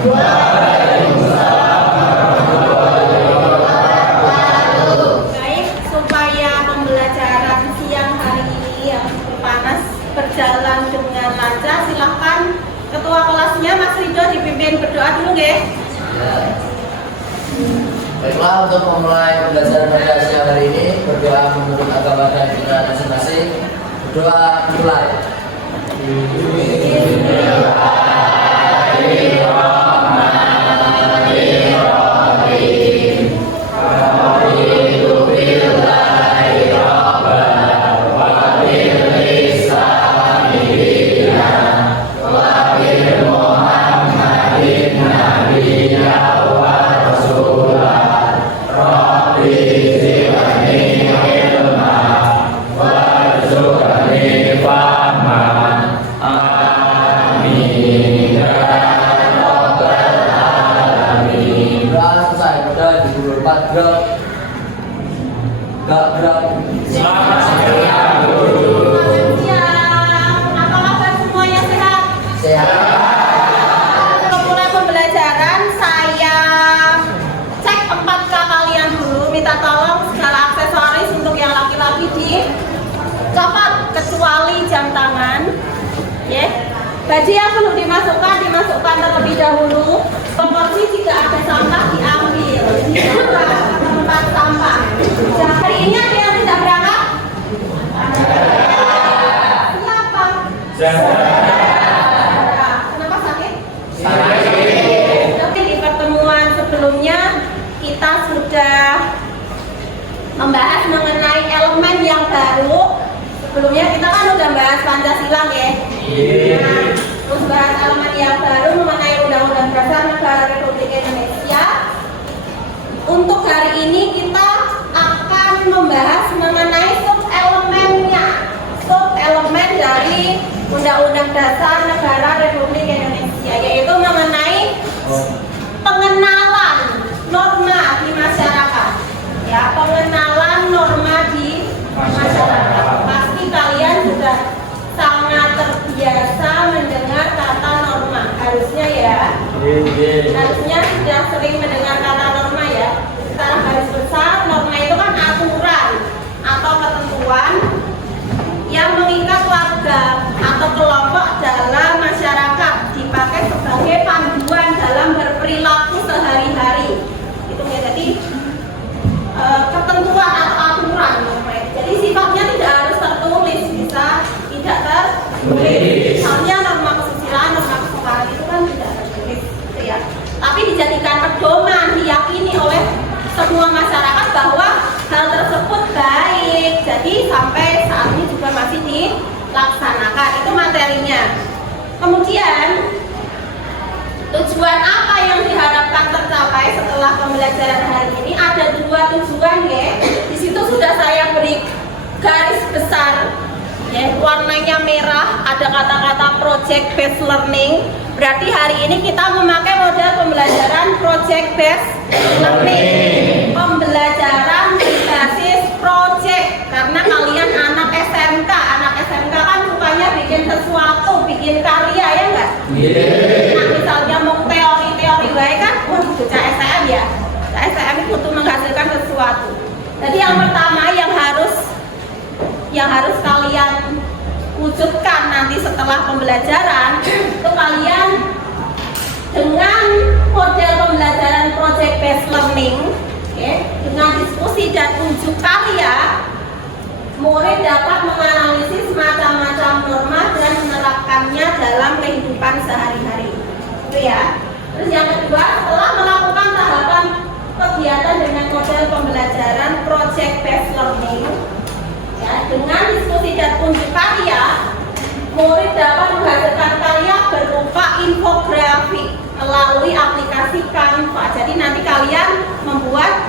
Baik, supaya pembelajaran siang hari ini yang panas berjalan dengan lancar, silahkan ketua kelasnya Mas Rido dipimpin berdoa dulu, nggih. Baiklah, untuk memulai pembelajaran pada siang hari ini, berdoa menurut agama dan kita masing-masing. Berdoa dimulai. Kecuali jam tangan, ya. Baju yang perlu dimasukkan terlebih dahulu. Proporsi jika ada sampah diambil di tempat sampah. Hari ini ada yang tidak berangkat? Kenapa? Kenapa sakit? Di pertemuan sebelumnya kita sudah membahas mengenai elemen yang baru. Sebelumnya kita kan udah bahas Pancasila, ya. Nah, terus bahas elemen yang baru mengenai Undang-Undang Dasar Negara Republik Indonesia. Untuk hari ini kita akan membahas mengenai sub-elemennya, sub-elemen dari Undang-Undang Dasar Negara Republik Indonesia, yaitu mengenai pengenalan norma di masyarakat, ya, pengenalan norma di masyarakat. Kalian sudah sangat terbiasa mendengar kata norma, harusnya ya. Harusnya sudah sering mendengar kata norma, ya. Secara garis besar, norma itu kan aturan atau ketentuan yang mengikat warga atau kelompok dalam masyarakat, dipakai sebagai panduan dalam berperilaku sehari-hari. Itu ya, jadi ketentuan atau aturan. Jadi sifatnya tidak harus tertulis, bisa tidak tertulis. Misalnya norma kesusilaan, norma kesopanan itu kan tidak tertulis, gitu ya. Tapi dijadikan pedoman, diyakini oleh semua masyarakat bahwa hal tersebut baik. Jadi sampai saat ini juga masih dilaksanakan. Itu materinya. Kemudian tujuan apa yang diharapkan tercapai setelah pembelajaran hari ini? Ada dua tujuan, ya. Di situ sudah saya beri garis besar, ya, warnanya merah. Ada kata-kata project based learning. Berarti hari ini kita memakai model pembelajaran project based learning. Pembelajaran berbasis project. Karena kalian anak SMK kan sukanya bikin sesuatu, bikin karya, ya enggak? Nah, misalnya mau teori-teori baik kan, bocah STM, ya. STM itu untuk menghasilkan sesuatu. Jadi yang pertama yang harus kalian wujudkan nanti setelah pembelajaran itu kalian dengan model pembelajaran project based learning, okay, dengan diskusi dan ujuk karya, murid dapat menganalisis macam-macam norma dan menerapkannya dalam kehidupan sehari-hari. Itu ya. Terus yang kedua, setelah melakukan tahapan kegiatan dengan model pembelajaran project based learning, ya, dengan diskusi dan ujuk karya, murid dapat menghasilkan karya berupa infografik melalui aplikasi Canva. Jadi nanti kalian membuat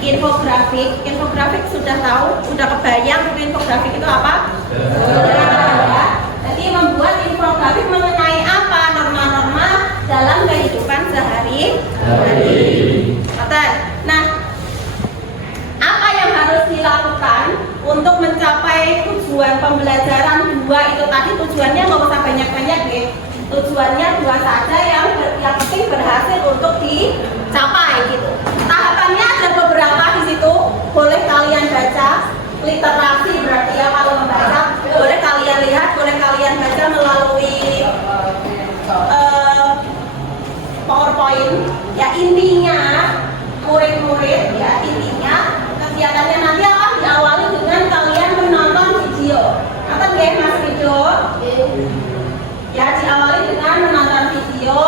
infografik. Infografik sudah tahu, sudah kebayang infografik itu apa? Ya. Jadi membuat infografik mengenai apa? Norma-norma dalam kehidupan sehari-hari. Nah, apa yang harus dilakukan untuk mencapai tujuan pembelajaran dua itu tadi? Tujuannya nggak usah banyak-banyak, deh. Tujuan tujuannya dua saja yang penting berhasil untuk dicapai gitu. Tahapannya ada beberapa di situ, boleh kalian baca. Literasi berarti ya, kalau membaca boleh kalian lihat, boleh kalian baca melalui PowerPoint. Ya intinya murid-murid ya, intinya kegiatannya nanti akan diawali dengan kalian menonton video. Apa ya Mas Rido? Ya, diawali dengan menonton video,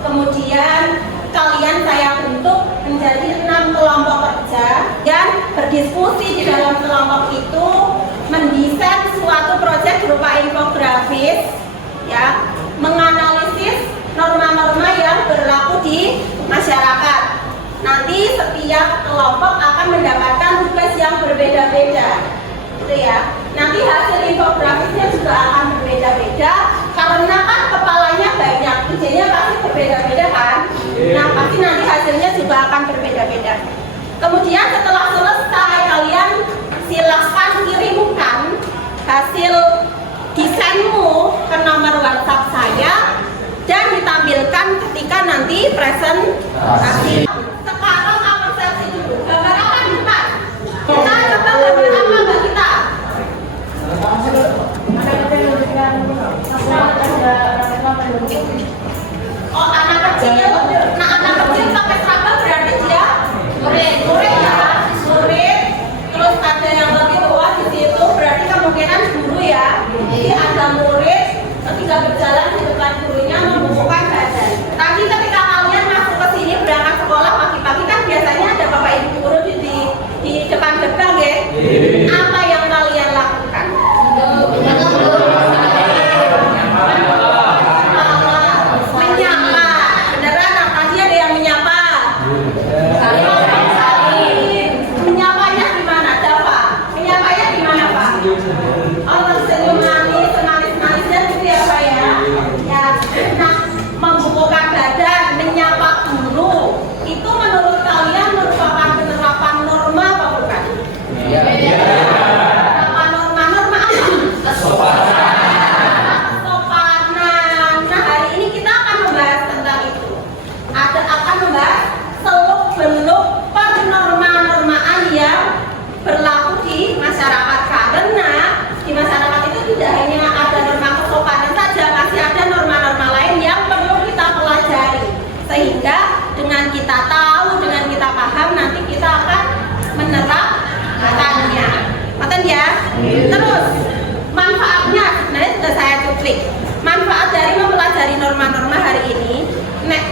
kemudian kalian saya bentuk menjadi 6 kelompok kerja dan berdiskusi di dalam kelompok itu, mendesain suatu proyek berupa infografis, ya, menganalisis norma-norma yang berlaku di masyarakat. Nanti setiap kelompok akan mendapatkan tugas yang berbeda-beda, gitu ya. Nanti hasil infografisnya juga akan berbeda-beda karena kan kepalanya banyak, idenya pasti berbeda-beda kan. Nah, pasti nanti hasilnya juga akan berbeda-beda. Kemudian setelah selesai, kalian silahkan kirimkan hasil desainmu ke nomor WhatsApp saya dan ditampilkan ketika nanti presentasi. Sekarang apresiasi dulu. Gambar apa kita? Kita coba gambar apa Mbak kita? Oh, anak kecil. Nah, anak kecil pakai seragam berarti dia murid ya, murid. Terus ada yang lebih tua di situ, berarti kemungkinan guru ya. Jadi ada murid ketika berjalan di depan gurunya membukukan badan. Tadi ketika kalian masuk ke sini berangkat sekolah pagi-pagi kan biasanya ada bapak ibu guru di depan gerbang ya. Apa yang kalian lakukan? Menyapa. Beneran, tadi ada yang menyapa. Menyapanya di mana, Pak? Menyapanya di mana, Pak? Oh, tersenyum manis, manis-manisnya gitu ya, Pak ya. Ya, nah, membukukan badan, menyapa guru, itu menurut kalian merupakan penerapan norma apa bukan? Iya. Norma-norma apa? Kesopanan. Nah, hari ini kita akan membahas tentang itu. Akan membahas seluk-beluk norma-normaan yang berlaku di masyarakat, karena di masyarakat itu tidak hanya ada norma kesopanan saja, masih ada norma-norma lain yang perlu kita pelajari, sehingga dengan kita tahu, dengan kita paham, nanti kita akan menerapkannya. Maten ya? Terus manfaatnya, sebenarnya sudah saya cuplik. Manfaat dari mempelajari norma-norma hari ini,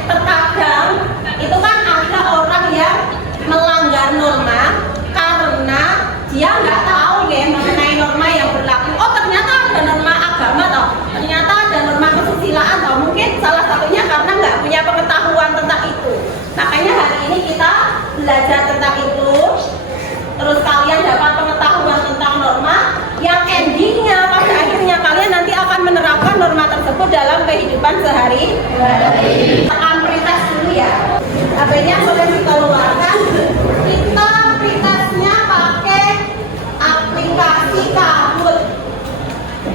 terkadang itu kan ada orang yang melanggar norma karena dia nggak tahu ya mengenai norma yang berlaku. Oh, ternyata ada norma agama toh, ternyata ada norma kesusilaan toh. Mungkin salah satunya karena nggak punya pengetahuan tentang itu. Makanya hari ini kita belajar tentang itu. Terus kalian dapat pengetahuan tentang norma yang endingnya pada akhirnya kalian nanti akan menerapkan norma tersebut dalam kehidupan sehari-hari. Akan prioritas dulu ya. HP-nya boleh dikeluarkan. Kita prioritasnya pakai aplikasi Kahoot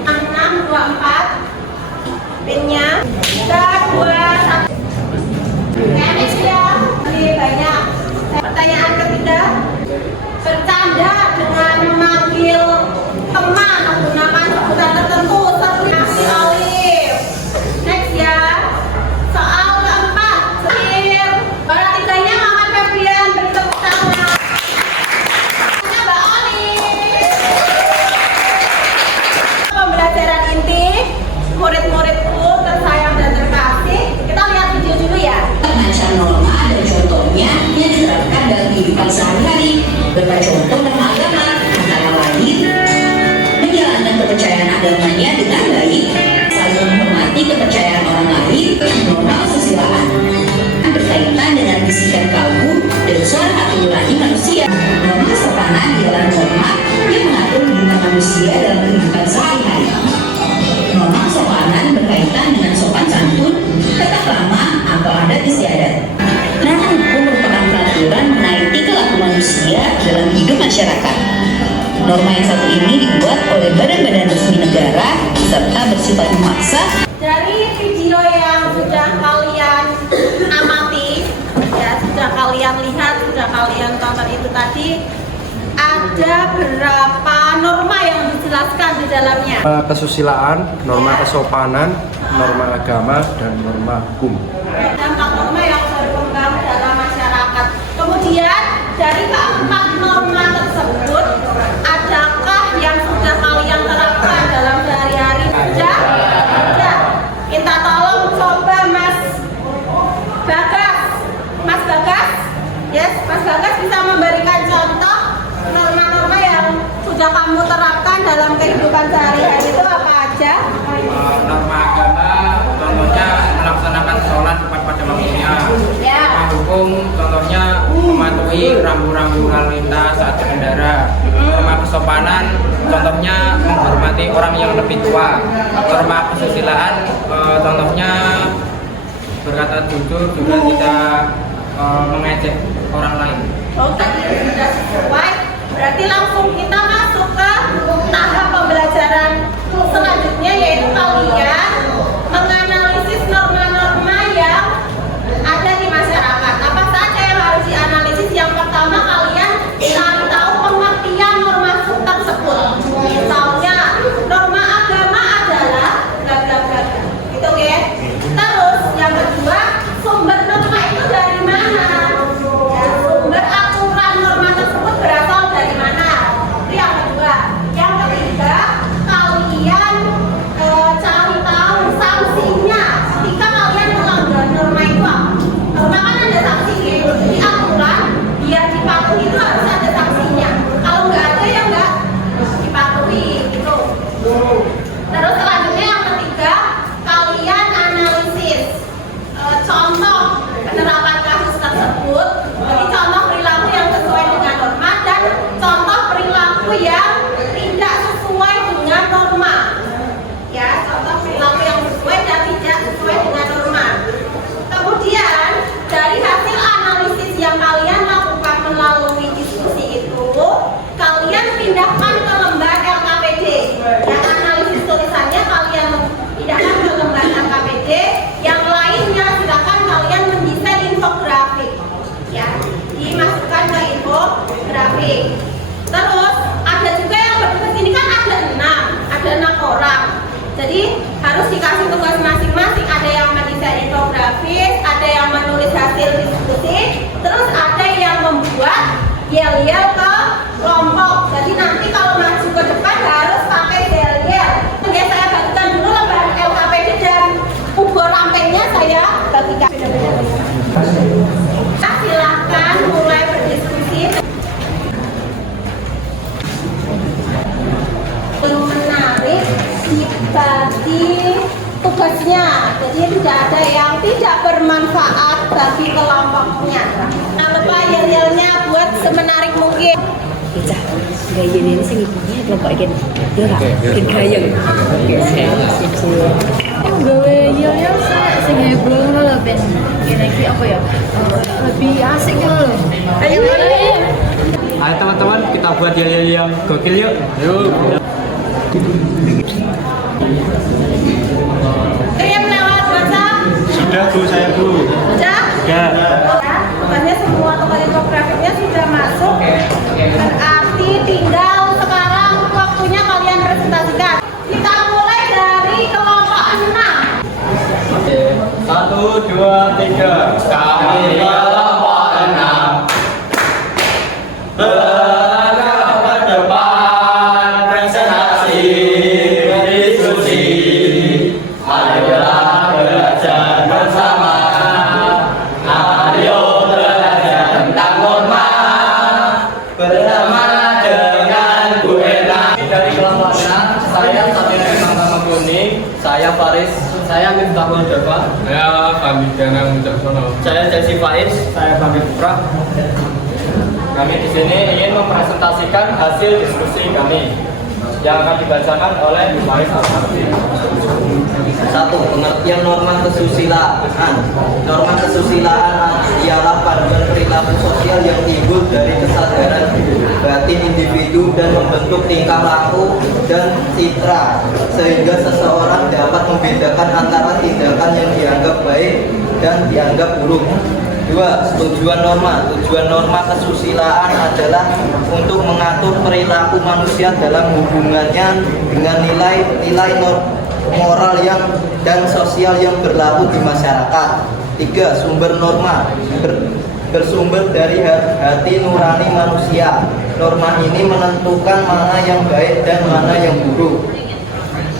624. Pinnya 3, 2, 1. Next ya. Ini banyak. Pertanyaan ketiga. Bercanda dengan memanggil teman menggunakan sebutan tertentu seperti Alif. Next ya. Soal keempat, terakhir. Para tiganya Mama Febrian, beri tepuk tangan. Mbak Alif. Pembelajaran inti murid-muridku tersayang dan terkasih. Kita lihat video dulu ya. Macam norma dan contohnya yang diterapkan dalam kehidupan sehari-hari. Beberapa contoh norma agama antara lain menjalankan kepercayaan agamanya dengan baik, saling menghormati kepercayaan orang lain, norma kesusilaan berkaitan dengan bisikan kalbu dan suara hati nurani manusia. Norma kesopanan adalah norma yang mengatur hubungan manusia dalam kehidupan sehari-hari. Norma kesopanan berkaitan dengan sopan santun, tata krama atau adat istiadat. Norma hukum merupakan peraturan mengenai tingkah laku manusia dalam hidup masyarakat. Norma yang satu ini dibuat oleh badan-badan resmi negara serta bersifat memaksa. Dari video yang tadi ada berapa norma yang dijelaskan di dalamnya? Kesusilaan, norma kesopanan, norma agama, dan norma hukum. Ada 4 norma yang berkembang dalam masyarakat. Kemudian dari keempat norma tersebut, adakah yang sudah kalian terapkan dalam sehari-hari? Sudah? Sudah. Minta tolong coba Mas Bagas. Mas Bagas? Yes, Mas Bagas bisa memberikan contoh norma-norma yang sudah kamu terapkan dalam kehidupan sehari-hari itu apa aja? Norma agama contohnya melaksanakan sholat tepat pada waktunya. Ya. Norma hukum contohnya mematuhi rambu-rambu lalu lintas saat berkendara. Norma kesopanan contohnya menghormati orang yang lebih tua. Norma kesusilaan contohnya berkata jujur juga tidak mengejek orang lain. Oh, tadi sudah sesuai. Berarti langsung kita masuk ke tahap pembelajaran selanjutnya, yaitu kalian menganalisis norma-norma yang ada di masyarakat. Apa saja yang harus dianalisis? Yang pertama, kalian cari tahu pengertian norma tersebut. Misalnya, norma agama adalah bla bla bla. Gitu ya. Terus yang kedua, sumber norma itu dari mana? Ya, sumber aturan norma tersebut berasal dari mana? Itu yang kedua. Yang ketiga, kalian cari tahu sanksinya ketika kalian melanggar norma itu apa? Norma kan ada sanksi ya. Jadi aturan biar dipatuhi itu harus ada sanksinya. Kalau nggak ada ya nggak dipatuhi gitu. Terus selanjutnya yang ketiga, kalian analisis contoh penerapan kasus tersebut. Jadi contoh perilaku yang sesuai dengan norma dan contoh perilaku yang tidak sesuai dengan norma. Ya, contoh perilaku yang sesuai dan tidak sesuai dengan norma. Kemudian dari hasil analisis yang kalian lakukan melalui diskusi itu, kalian pindahkan ke lembar LKPD. Yang analisis tulisannya kalian pindahkan ke lembar LKPD. Yang lainnya silakan kalian mendesain infografik. Ya, dimasukkan ke infografik. Terus ada juga yang bertugas ini kan ada 6 orang. Jadi harus dikasih tugas masing-masing. Ada yang mendesain infografis, ada yang menulis hasil diskusi, terus ada yang membuat yel-yel ke kelompok. Jadi nanti kalau maju ke depan harus pakai yel-yel. Oke, saya bagikan dulu lembar LKPD dan ubur rampengnya saya bagikan. Silahkan mulai berdiskusi. Yang menarik dibagi tugasnya, jadi tidak ada yang tidak bermanfaat bagi kelompoknya. Jangan lupa yel-yelnya buat semenarik mungkin. Cah, gaya ini sing ibunya kelompok iki. Yo ra, gaya. Gawe yel-yel sing heboh lho ben kene iki apa ya? Lebih asik lho. Ayo. Ayo teman-teman, kita buat yel-yel yang gokil yuk. Yuk. Kirim lewat WhatsApp. Sudah Bu, saya Bu. Sudah? Sudah. Ya, tugasnya semua tugas infografiknya sudah masuk. Berarti tinggal sekarang waktunya kalian presentasikan. Kita mulai dari kelompok 6. 1, 2, 3. Kami kelompok 6 berlangkah ke depan, presentasi berdiskusi. Ayolah belajar bersama. Ayo belajar tentang norma bersama dengan Bu Ena. Dari kelompok 6, saya Samuel Mangkama Kuning, saya Faris, saya Miftahul Dava, saya Fahmi Danang Wicaksono, saya Jesse Faiz, saya Fahmi Putra. Kami di sini ingin mempresentasikan hasil diskusi kami yang akan dibacakan oleh Faris Al-Harfi. 1. Pengertian norma kesusilaan. Norma kesusilaan ialah panduan perilaku sosial yang timbul dari kesadaran batin individu dan membentuk tingkah laku dan citra, sehingga seseorang dapat membedakan antara tindakan yang dianggap baik dan dianggap buruk. 2. 2. Tujuan norma. Tujuan norma kesusilaan adalah untuk mengatur perilaku manusia dalam hubungannya dengan nilai-nilai moral dan sosial yang berlaku di masyarakat. 3. Sumber norma. Bersumber dari hati nurani manusia. Norma ini menentukan mana yang baik dan mana yang buruk.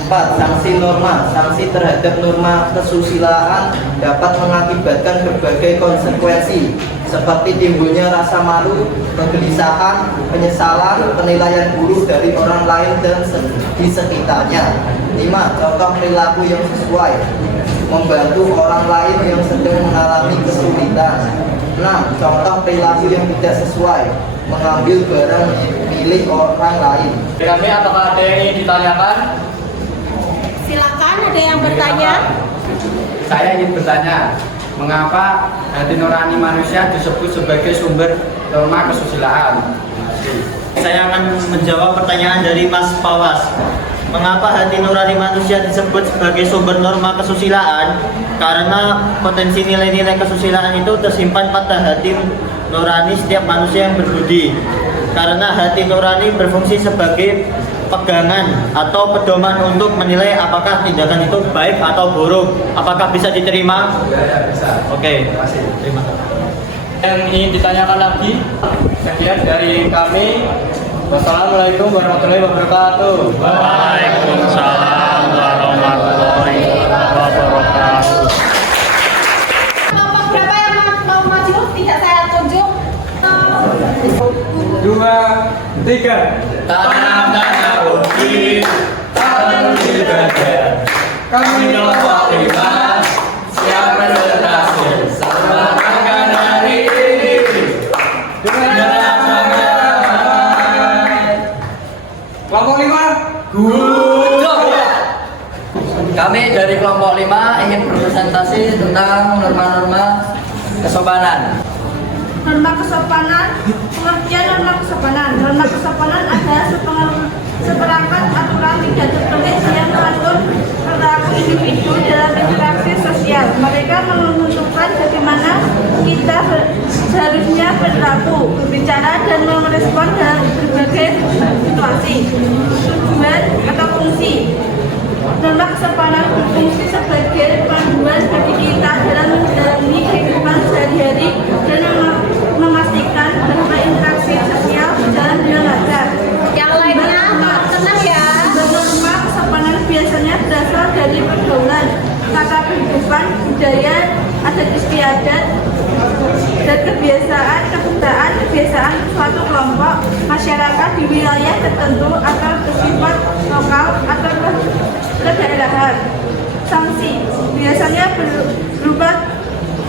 4. Sanksi norma. Sanksi terhadap norma kesusilaan dapat mengakibatkan berbagai konsekuensi seperti timbulnya rasa malu, kegelisahan, penyesalan, penilaian buruk dari orang lain dan di sekitarnya. 5. Contoh perilaku yang sesuai. Membantu orang lain yang sedang mengalami kesulitan. 6. Contoh perilaku yang tidak sesuai. Mengambil barang milik orang lain. Kami apakah ada yang ingin ditanyakan? Silakan, ada yang bertanya? Saya ingin bertanya, mengapa hati nurani manusia disebut sebagai sumber norma kesusilaan? Saya akan menjawab pertanyaan dari Mas Pawas. Mengapa hati nurani manusia disebut sebagai sumber norma kesusilaan? Karena potensi nilai-nilai kesusilaan itu tersimpan pada hati nurani setiap manusia yang berbudi. Karena hati nurani berfungsi sebagai pegangan atau pedoman untuk menilai apakah tindakan itu baik atau buruk. Apakah bisa diterima? Ya, bisa. Oke, terima kasih. Yang ingin ditanyakan lagi? Sekian dari kami. Wassalamualaikum warahmatullahi wabarakatuh. Waalaikumsalam warahmatullahi wabarakatuh. Kelompok berapa yang mau maju? Tidak saya tunjuk. 2, 3. Tanam bukti, tanam ibadah. Kami kelompok 5 siap berprestasi. Selamatkan hari ini dengan semangat. Kelompok 5. Kami dari kelompok 5 ingin berpresentasi tentang norma-norma kesopanan. Norma kesopanan, pengertian norma kesopanan. Norma kesopanan adalah seperangkat aturan tidak tertulis yang mengatur perilaku individu dalam interaksi sosial. Mereka menentukan bagaimana kita seharusnya berlaku, berbicara, dan merespon dalam berbagai situasi. Tujuan atau fungsi. Norma kesopanan berfungsi sebagai panduan bagi kita dalam menjalani kehidupan sehari-hari dan memastikan bahwa interaksi sosial berjalan dengan lancar. Yang lainnya, tenang ya. Norma kesopanan biasanya berasal dari pergaulan, tata kehidupan, budaya, adat istiadat, dan kebiasaan suatu kelompok masyarakat di wilayah tertentu atau bersifat lokal atau kedaerahan. Sanksi biasanya berupa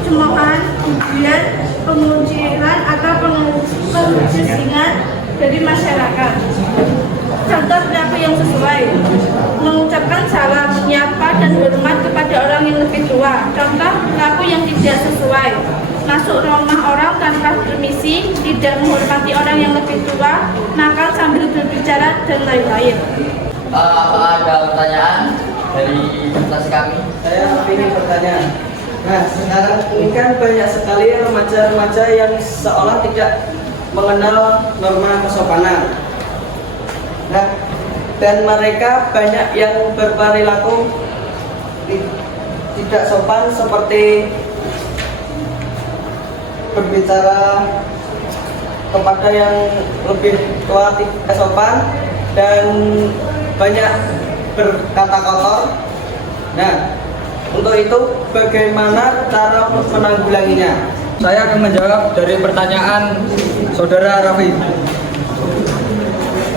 cemoohan, ujian, penguncilan atau pengusisingan dari masyarakat. Contoh perilaku yang sesuai: mengucapkan salam, menyapa, dan hormat kepada orang yang lebih tua. Contoh perilaku yang tidak sesuai: masuk rumah orang tanpa permisi, tidak menghormati orang yang lebih tua, nakal sambil berbicara, dan lain-lain. Apakah ada pertanyaan dari kelas kami? Saya ingin bertanya. Nah, sekarang ini kan banyak sekali remaja-remaja yang seolah tidak mengenal norma kesopanan. Nah, dan mereka banyak yang berperilaku tidak sopan seperti berbicara kepada yang lebih tua tidak sopan dan banyak berkata kotor. Nah, untuk itu bagaimana cara menanggulanginya? Saya akan menjawab dari pertanyaan Saudara Raffi.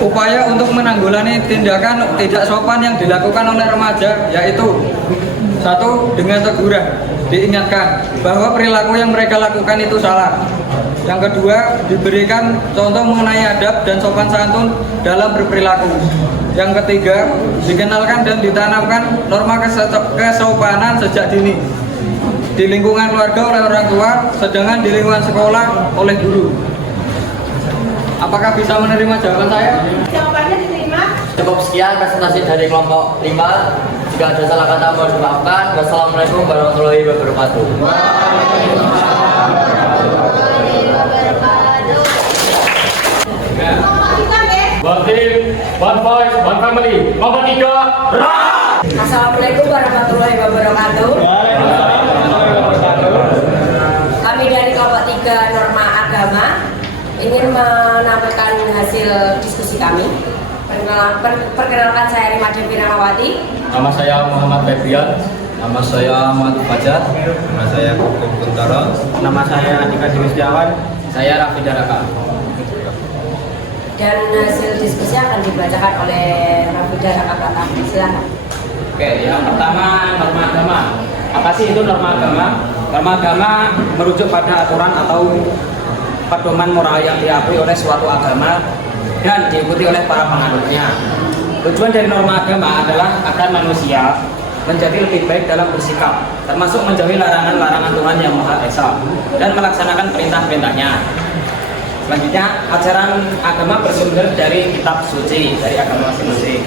Upaya untuk menanggulangi tindakan tidak sopan yang dilakukan oleh remaja yaitu: 1. Dengan teguran, diingatkan bahwa perilaku yang mereka lakukan itu salah. Yang kedua, diberikan contoh mengenai adab dan sopan santun dalam berperilaku. Yang ketiga, dikenalkan dan ditanamkan norma kesopanan sejak dini di lingkungan keluarga oleh orang tua, sedangkan di lingkungan sekolah oleh guru. Apakah bisa menerima jawaban saya? Jawabannya diterima. Cukup sekian presentasi dari kelompok 5. Jika ada salah kata mohon dimaafkan. Wassalamualaikum warahmatullahi wabarakatuh. one team, one voice, one family. Nomor 3, Assalamualaikum warahmatullahi wabarakatuh. Kami dari kelompok 3 Norma Agama ingin menampilkan hasil diskusi kami. Perkenalkan, saya Rima Devi Rahmawati. Nama saya Muhammad Febrian. Nama saya Ahmad Fajar. Nama saya Kukum Kuntara. Nama saya Andika Dewi Setiawan. Saya Raffi Daraka. Dan hasil diskusi akan dibacakan oleh Raffi Daraka Pratama. Silakan. Oke, yang pertama norma agama. Apa sih itu norma agama? Norma agama merujuk pada aturan atau pedoman moral yang diakui oleh suatu agama dan diikuti oleh para penganutnya. Tujuan dari norma agama adalah agar manusia menjadi lebih baik dalam bersikap, termasuk menjauhi larangan-larangan Tuhan Yang Maha Esa dan melaksanakan perintah-perintahnya. Selanjutnya, ajaran agama bersumber dari kitab suci, dari agama masing-masing.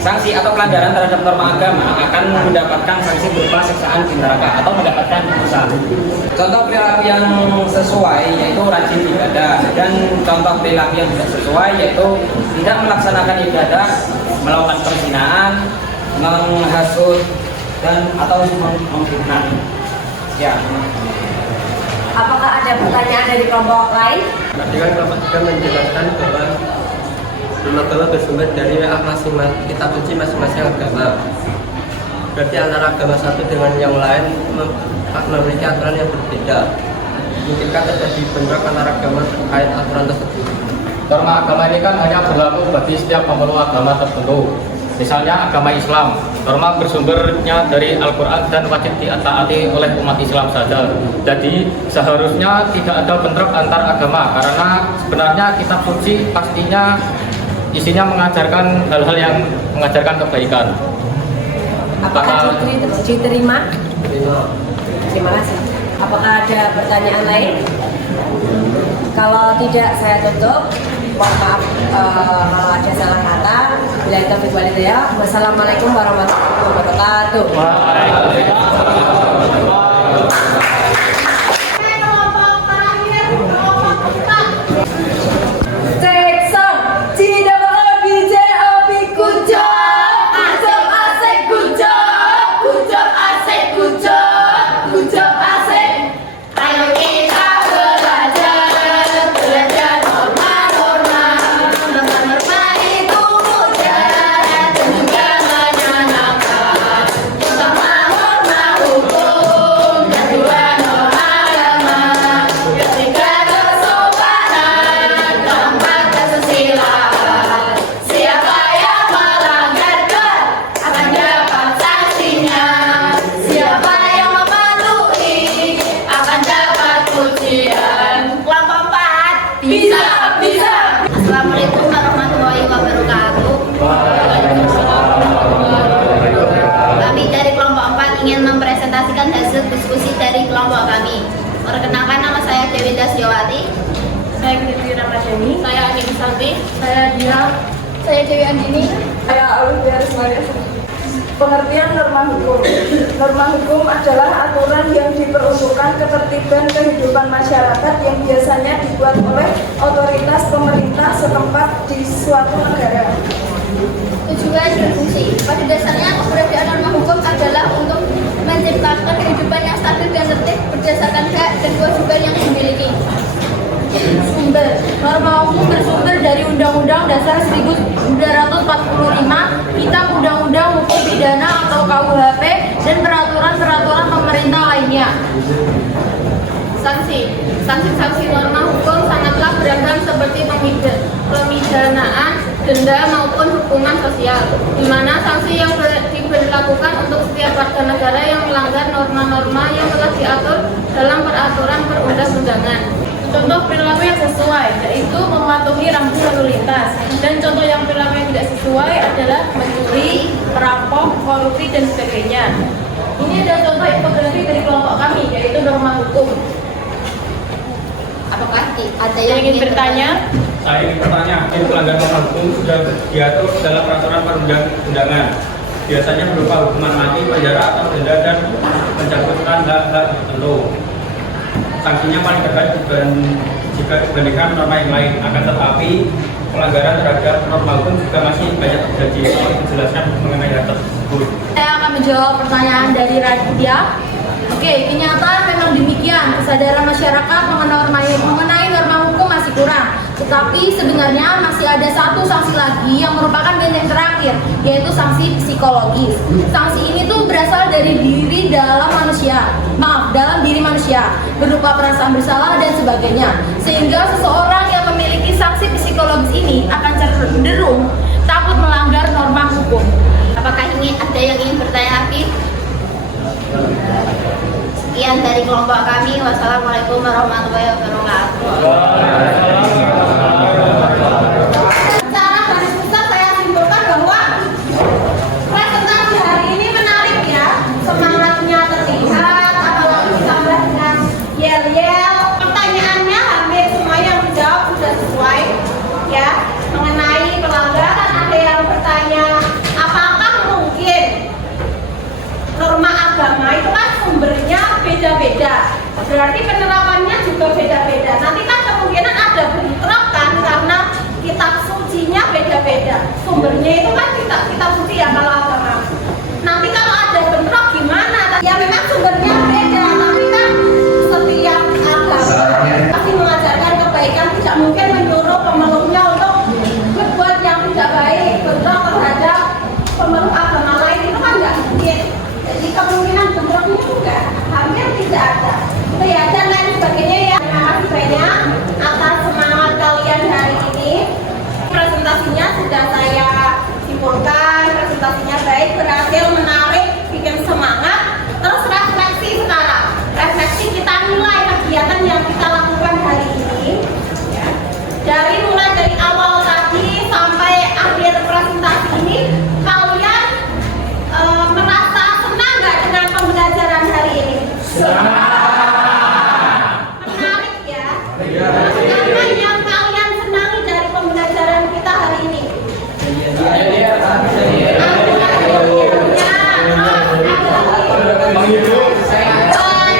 Sanksi atau pelanggaran terhadap norma agama akan mendapatkan sanksi berupa siksaan di neraka atau mendapatkan dosa. Contoh perilaku yang sesuai yaitu rajin ibadah, dan contoh perilaku yang tidak sesuai yaitu tidak melaksanakan ibadah, melakukan perzinahan, menghasut, dan atau memfitnah. Ya. Apakah ada pertanyaan dari kelompok lain? Tadi kan kelompok 3 menjelaskan bahwa norma agama bersumber dari kitab suci masing-masing agama. Berarti antara agama satu dengan yang lain memiliki aturan yang berbeda. Mungkinkah terjadi bentrok antara agama terkait aturan tersebut? Norma agama ini kan hanya berlaku bagi setiap pemeluk agama tertentu. Misalnya agama Islam, norma bersumbernya dari Al-Quran dan wajib ditaati oleh umat Islam saja. Jadi seharusnya tidak ada bentrok antar agama, karena sebenarnya kitab suci pastinya isinya mengajarkan hal-hal yang mengajarkan kebaikan. Apakah diterima? Terima kasih. Apakah ada pertanyaan lain? Kalau tidak, saya tutup. Mohon maaf kalau ada salah kata. Bila itu ya. Wassalamualaikum warahmatullahi wabarakatuh. Assalamualaikum warahmatullahi wabarakatuh. Kami dari kelompok 4 ingin mempresentasikan hasil diskusi dari kelompok kami. Perkenalkan, nama saya Dewi Dasyawati. Saya Dewi Ramadhani. Saya Ani Santi. Saya Dia. Saya Dewi Andini. Saya Alvia Rismaria. Pengertian norma hukum. Norma hukum adalah aturan yang diperuntukkan ketertiban kehidupan masyarakat yang biasanya dibuat oleh otoritas pemerintah setempat di suatu negara. Tujuan dan fungsi. Pada dasarnya keberadaan norma hukum adalah untuk menciptakan kehidupan yang stabil dan tertib berdasarkan hak dan kewajiban yang dimiliki. Sumber. Norma hukum bersumber dari Undang-Undang Dasar 1945, Kitab Undang-Undang Hukum Pidana atau KUHP, dan peraturan-peraturan pemerintah lainnya. Sanksi. Sanksi-sanksi norma hukum sangatlah beragam seperti pemidanaan, denda maupun hukuman sosial, di mana sanksi yang diberlakukan untuk setiap warga negara yang melanggar norma-norma yang telah diatur dalam peraturan perundang-undangan. Contoh perilaku yang sesuai, yaitu mematuhi rambu lalu lintas. Dan contoh yang perilaku yang tidak sesuai adalah mencuri, merampok, korupsi, dan sebagainya. Ini adalah contoh infografi dari kelompok kami, yaitu norma hukum. Apakah ada Yang ingin bertanya? Saya ingin bertanya, ini pelanggaran norma hukum sudah diatur dalam peraturan perundang-undangan. Biasanya berupa hukuman mati, penjara atau denda, dan pencabutan hak-hak tertentu. Sanksinya paling dekat jika dibandingkan norma yang lain. Akan tetapi pelanggaran terhadap norma hukum juga masih banyak terjadi. Mohon dijelaskan mengenai hal tersebut. Saya akan menjawab pertanyaan dari Raditya. Oke, kenyataan memang demikian. Kesadaran masyarakat mengenai norma hukum masih kurang. Tetapi sebenarnya masih ada satu sanksi lagi yang merupakan benteng terakhir, yaitu sanksi psikologis. Sanksi ini tuh berasal dari dalam diri manusia, berupa perasaan bersalah dan sebagainya. Sehingga seseorang yang memiliki sanksi psikologis ini akan cenderung takut melanggar norma hukum. Apakah ada yang ingin bertanya lagi? Sekian dari kelompok kami. Wassalamualaikum warahmatullahi wabarakatuh. Secara garis besar saya simpulkan bahwa presentasi hari ini menarik ya. Semangatnya terlihat, apalagi ditambah dengan yel-yel. Pertanyaannya hampir semua yang dijawab sudah sesuai ya. Mengenai pelanggaran ada yang bertanya, apakah mungkin norma agama itu kan sumbernya beda-beda, berarti penerapannya juga beda-beda. Nanti kan kemungkinan ada bentrok kan, karena kitab sucinya beda-beda. Sumbernya itu kan kitab suci ya kalau agama. Nanti kalau ada bentrok gimana? Ya memang sumbernya beda, tapi kan setiap agama pasti mengajarkan kebaikan. Tidak mungkin menyuruh pemeluknya untuk berbuat yang tidak baik, bentrok terhadap pemeluk agama lain, itu kan nggak mungkin. Jadi kemungkinan bentroknya juga hampir tidak ada. Itu ya, dan lain sebagainya ya. Terima kasih banyak atas semangat kalian hari ini. Presentasinya sudah saya simpulkan, presentasinya baik, berhasil menarik, bikin semangat. Terus refleksi sekarang. Refleksi kita nilai kegiatan yang kita lakukan hari ini. Ya. Mulai dari awal tadi sampai akhir presentasi ini, kalian merasa senang nggak dengan pembelajaran hari ini? Menarik ya? Apa yang kalian senangi dari pembelajaran kita hari ini?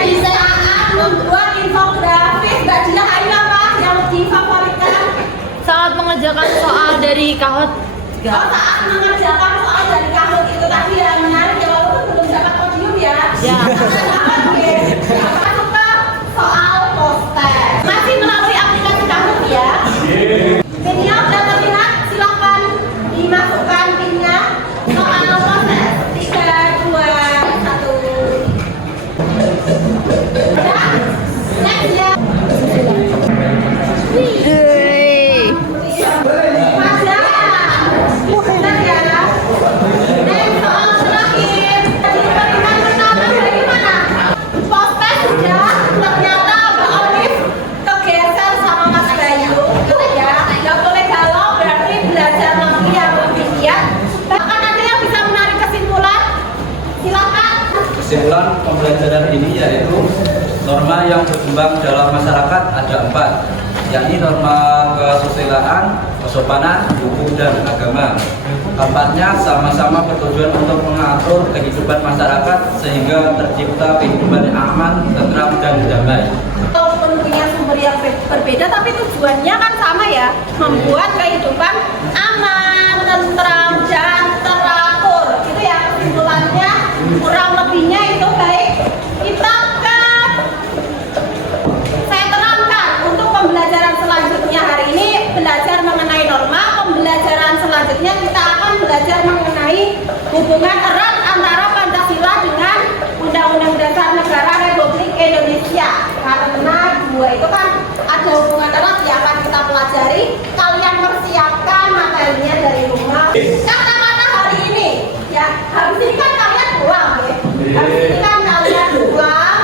Di saat membuat infografis, Mbak Dila, ayo apa yang difavoritkan? Saat mengerjakan soal dari Kahut. Saat mengerjakan soal dari Kahut itu tadi yang menarik ya, walaupun belum dapat podium ya. Ya. Masuk ke soal poster. Masih melalui aplikasi Kahut ya. Pinnya sudah terlihat, silakan dimasukkan pinnya. Soal poster 3, 2, 1. Udah? Next ya. Kesimpulan pembelajaran ini yaitu norma yang berkembang dalam masyarakat ada 4, yakni norma kesusilaan, kesopanan, hukum, dan agama. Keempatnya sama-sama bertujuan untuk mengatur kehidupan masyarakat sehingga tercipta kehidupan yang aman, tentram, dan damai. Walaupun punya sumber yang berbeda, tapi tujuannya kan sama ya, membuat kehidupan aman, tentram, dan teratur. Itu ya kesimpulannya, kurang lebihnya itu baik. Kita saya terangkan untuk pembelajaran selanjutnya hari ini belajar mengenai norma. Pembelajaran selanjutnya kita akan belajar mengenai hubungan erat antara Pancasila dengan Undang-Undang Dasar Negara Republik Indonesia. Karena dua itu kan ada hubungan erat yang akan kita pelajari. Kalian persiapkan materinya dari rumah. Kata-kata hari ini, ya habis ini kan kalian pulang ya. Habis ini kan kalian pulang,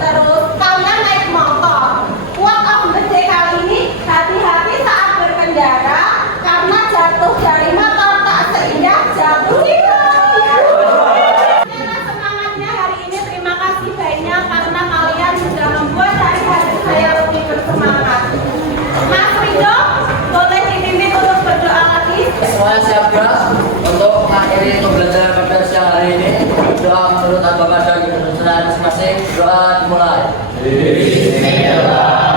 terus kalian naik motor. Quote of the day kali ini, hati-hati saat berkendara karena jatuh dari motor tak seindah jatuh hidup. Ya. Semangatnya hari ini, terima kasih banyak karena kalian sudah membuat hari-hari saya lebih bersemangat. Mas Rido, boleh dipimpin untuk berdoa lagi? Semuanya siap ya untuk mengakhiri pembelajaran pada siang hari ini. Doa menurut agama dan kepercayaan masing-masing. Doa dimulai. Bismillah.